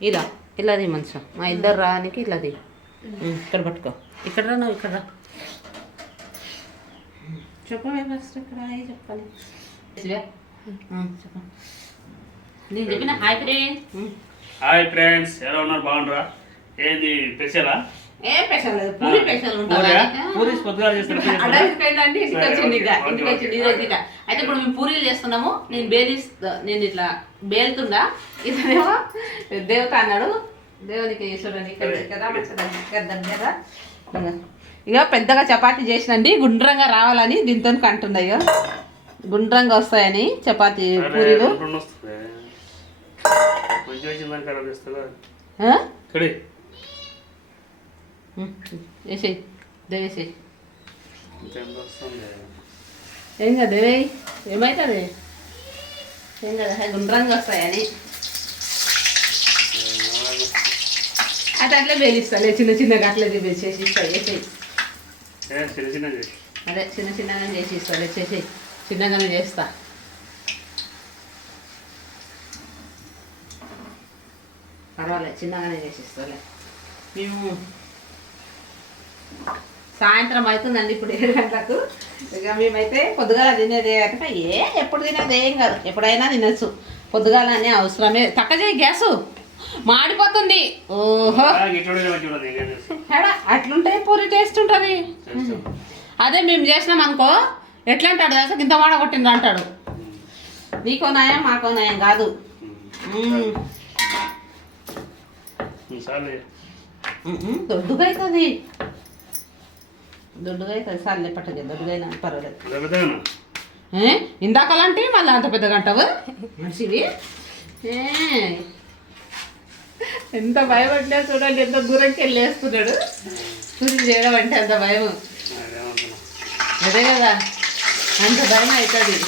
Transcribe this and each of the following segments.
ఇలా ఇలాది మంచిగా మా ఇద్దరు రానికి ఇలాది ఇక్కడ పట్టుకో ఇక్కడ రా నువ్వు ఇక్కడ రా చెప్పవే ఫస్ట్ ఇక్కడ చెప్పాలి చెప్ప నేను చెప్పిన హాయ్ ఫ్రెండ్స్ ఎలా ఉన్నారు బాగుంటారా ఏంది స్పెషలా ఏ స్పెషల్ లేదు పూరి స్పెషల్ పూరి పొద్దుగా చేస్తారు అయితే ఇప్పుడు మేము పూరీలు చేస్తున్నాము నేను ఇట్లా బేలుతుండా ఇతనేమో దేవత అన్నాడు దేవునికి చూడండి దగ్గర ఇక పెద్దగా చపాతీ చేసినండి గుండ్రంగా రావాలని దీంతో కంటున్నా ఇక గుండ్రంగా వస్తాయని చపాతీ పూరీలు వేసేయి దేవేసేయి ఏం కదా దేవే ఏమవుతుంది ఏం కదా గుండ్రంగా వస్తాయని అది అట్లే వేలిస్తాలే చిన్న చిన్నగా అట్లే చేసి ఇస్తా వేసేయి అదే చిన్న చిన్నగా చేసి ఇస్తా చేసేయి చిన్నగానే చేస్తా పర్వాలేదు చిన్నగానే చేసి ఇస్తాలే మేము సాయంత్రం అవుతుందండి ఇప్పుడు 7 గంటలకు ఇక మేమైతే పొద్దుగాల తినేది అంటే ఎప్పుడు తినేది ఏం కాదు ఎప్పుడైనా తినచ్చు పొద్దుగాల అనే అవసరమే తక్కువ చేయి గ్యాసు మాడిపోతుంది ఓహో అట్లుంటే పూరి టేస్ట్ ఉంటుంది అదే మేము చేసినాం అనుకో ఎట్లా అంటాడు తెలుసా ఇంత వాడ కొట్టిండ్రు అంటాడు నీకో నయం మాకో నయం కాదు దొడ్డుగా అవుతుంది సార్లే పట్టది దొడ్డుగైనా పర్వాలేదు ఇందాకలాంటి మళ్ళీ అంత పెద్దగా అంటావు మనిషివి ఎంత భయపడ్డా చూడండి ఎంత దూరంకి వెళ్ళేస్తున్నాడు పూజ చేయడం అంటే అంత భయం అదే కదా అంత భయం అవుతుంది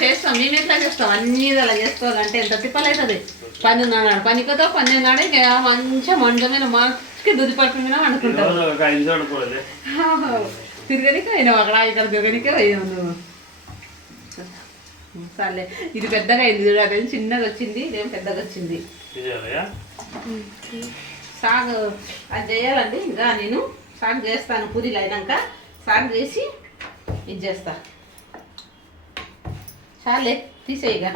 చేస్తాం మేము ఎట్లా చేస్తాం అన్నీ అలా చేసుకోవాలంటే ఎంత తిప్పలు అవుతుంది పని ఉన్నాడు పనికతో పని ఉన్నాడు ఇక మంచిగా మంచమైన మాకి దుది పట్టుకుని అనుకుంటాం తిరగనిక అయినా అక్కడ ఇక్కడ తిరగనికే అయ్యాను సర్లే ఇది పెద్దగా అయింది చూడాలి చిన్నగా వచ్చింది ఇదేం పెద్దగా వచ్చింది సాగు అది చేయాలండి ఇంకా నేను సాగు చేస్తాను పూరీలు అయినాక సాగు చేసి ఇది చేస్తా చాలే తీసేయిగా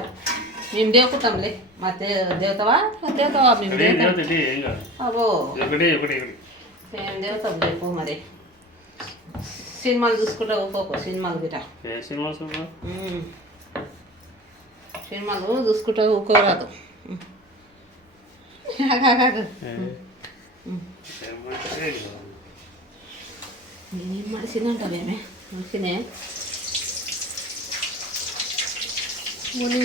మేము దేవుకుంటాంలే మా దేవతవా మేము అవో మేము దేవతాం రేపు మరి సినిమాలు చూసుకుంటా ఊపోకో సినిమాలు గిట సినిమాలు చూసుకుంటా ఊకోరాదు నేనేం మనిషిని అంటావేమే మనిషినే నేను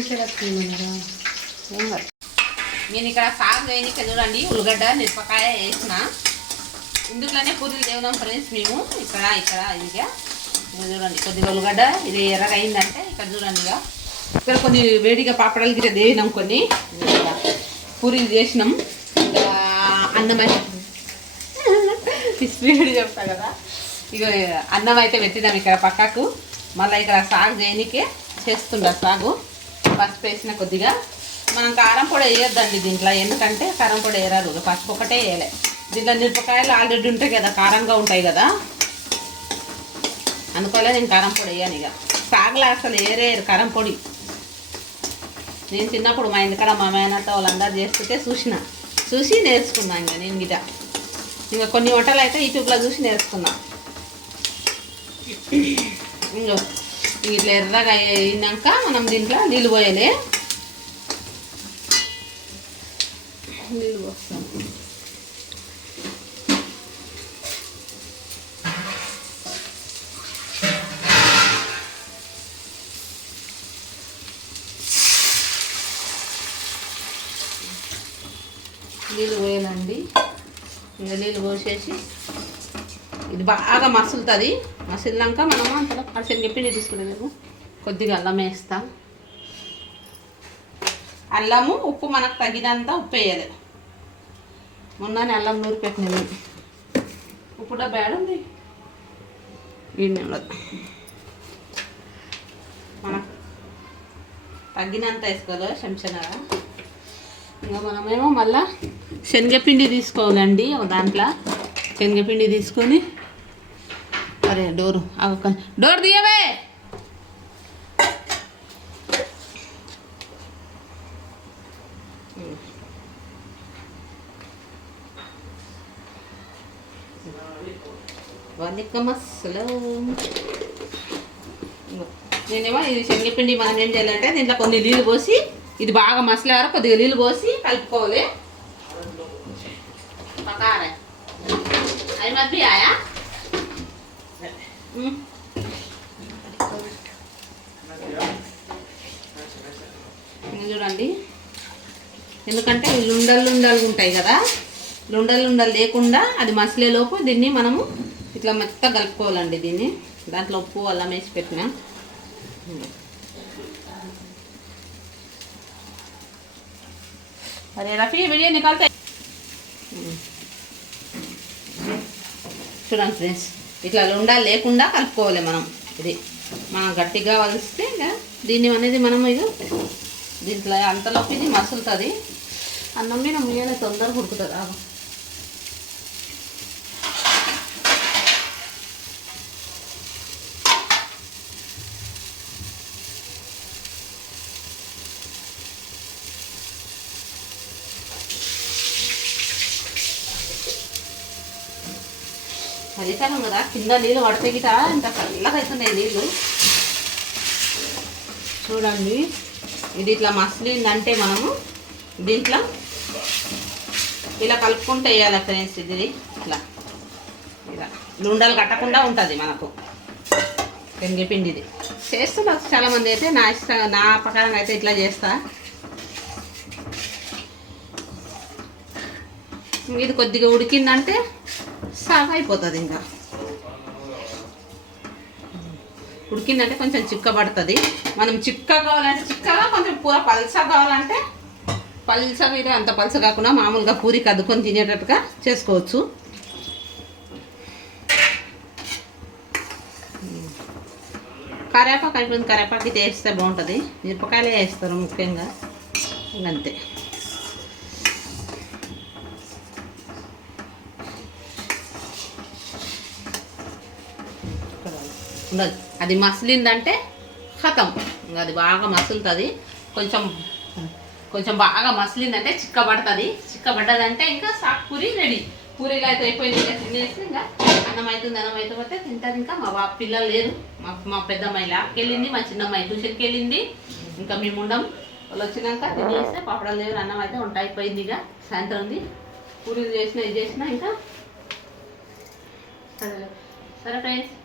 ఇక్కడ సాగు వేయనిక చూడండి ఉల్లిగడ్డ మిరపకాయ వేసిన ఇందులోనే పూరీలు దేవుదాం ఫ్రెండ్స్ మేము ఇక్కడ ఇదిగా చూడండి కొద్దిగా ఉల్లిగడ్డ ఇది ఎర్రగా అయిందంటే ఇక్కడ చూడండి ఇక ఇక్కడ కొన్ని వేడిగా పాపడాలు గిట్ట దేవినాం కొన్ని పూరీలు చేసినాం ఇంకా అన్నం స్పీడ్ చెప్తా కదా ఇక అన్నం అయితే పెట్టినాం ఇక్కడ పక్కకు మళ్ళీ ఇక్కడ సాగు చేయనికే చేస్తుండ సాగు పసుపు వేసిన కొద్దిగా మనం కారం పొడి వేయొద్దండి దీంట్లో ఎందుకంటే కారం పొడి వేయరాదు పసుపు ఒకటే వేయలే దీంట్లో మిరపకాయలు ఆల్రెడీ ఉంటాయి కదా కారంగా ఉంటాయి కదా అందుకోలే నేను కారం పొడి వేయను ఇక సాగులో అసలు ఏరేరు కారం పొడి నేను చిన్నప్పుడు మా ఇంటికాడ మా మేనత్త వాళ్ళందరూ చేస్తుంటే చూసి నేర్చుకున్నా ఇంకా నేను గిట ఇంకా కొన్ని వంటలు అయితే యూట్యూబ్లో చూసి నేర్చుకున్నా ఇంకో ఇట్లా ఎర్రగా అయినాక మనం దీంట్లో నీళ్ళు పోయాలి నీళ్ళు పోస్తాం నీళ్ళు పోయాలండి ఇంకా నీళ్ళు పోసేసి ఇది బాగా మసులుతుంది మసిలినాక మనము అంతలో అసలు పిండి తీసుకునేది కొద్దిగా అల్లం వేస్తాం అల్లము ఉప్పు మనకు తగినంత ఉప్పు వేయాలి మొన్ననే అల్లం నూరు పెట్టినది ఉప్పు డబ్బా ఉంది మనకు తగ్గినంత వేసుకోవాలి చెంచనగా. ఇంకా మనమేమో మళ్ళా శనగపిండి తీసుకోవాలండి. ఒక దాంట్లో శనగపిండి తీసుకొని, అరే డోర్ తీయవే. వాలేకుమ్ అస్సలాం. నేనేమో ఇది శనగపిండి మనం ఏం చేయాలంటే దీంట్లో కొన్ని నీళ్ళు పోసి, ఇది బాగా మసలే వరకు కొద్దిగా నీళ్ళు పోసి కలుపుకోవాలి. పకారే అవి మధ్య ఆయా చూడండి. ఎందుకంటే లుండలు ఉంటాయి కదా, లుండలు లేకుండా అది మసలేలోపు దీన్ని మనము ఇట్లా మెత్తగా కలుపుకోవాలండి. దీన్ని దాంట్లో ఉప్పు అల్లం వేసి పెట్టినా. అరే రఫీ వీడియో నికాల్తే. చూడండి ఫ్రెండ్స్, ఇట్లా లుండాలు లేకుండా కలుపుకోవాలి మనం. ఇది మనం గట్టిగా వలిస్తే దీన్ని అనేది మనం ఇది దీంట్లో అంతలోపు ఇది మసులుతుంది. అన్నం మీద మీదనే తొందరగా ఉడుకుతుంది. చలికాలం కదా, కింద నీళ్ళు పడితే గిట ఇంత చల్లగా అవుతున్నాయి నీళ్ళు. చూడండి, ఇది ఇట్లా మసిలిందంటే మనము దీంట్లో ఇలా కలుపుకుంటూ వేయాలి ఫ్రెండ్స్. ఇది ఇట్లా ఇలా లుండలు కట్టకుండా ఉంటుంది మనకు శనగపిండి. ఇది చేస్తున్నారు చాలామంది. అయితే నా ప్రకారం అయితే ఇట్లా చేస్తా. ఇది కొద్దిగా ఉడికిందంటే సాగు అయిపోతుంది. ఇంకా ఉడికిందంటే కొంచెం చిక్కబడుతుంది. మనం చిక్క కావాలంటే చిక్కగా, కొంచెం పూర పల్సగా కావాలంటే పల్సగా. ఇది అంత పల్స కాకుండా మామూలుగా పూరికి అద్దుకొని తినేటట్టుగా చేసుకోవచ్చు. కరేపాకు అయిపోయింది. కరేపాకు ఇది వేస్తే బాగుంటుంది. మిరపకాయలే వేస్తారు ముఖ్యంగా. ఇంకంతే. ఉండదు, అది మసిలిందంటే ఖతం. ఇంకా అది బాగా మసులుతుంది. కొంచెం బాగా మసిలిందంటే చిక్కబడుతుంది. చిక్కబడ్డదంటే ఇంకా సాకు పూరి రెడీ. పూరీలు అయితే అయిపోయింది. ఇంకా తినేసి ఇంకా అన్నం అవుతుంది. తింటారు. ఇంకా మా పిల్లలు లేరు. మా పెద్ద అమ్మాయి ల్యాబ్కి వెళ్ళింది, మా చిన్న అమ్మాయి ట్యూషన్కి వెళ్ళింది. ఇంకా మేము ఉండం. వాళ్ళు వచ్చినాక తినేస్తే పాపడాలు లేరు. అన్నం అయితే వంట అయిపోయింది. ఇక సాయంత్రం ఉంది. పూరీలు చేసినా ఇది చేసినా ఇంకా సరే ఫ్రెండ్స్.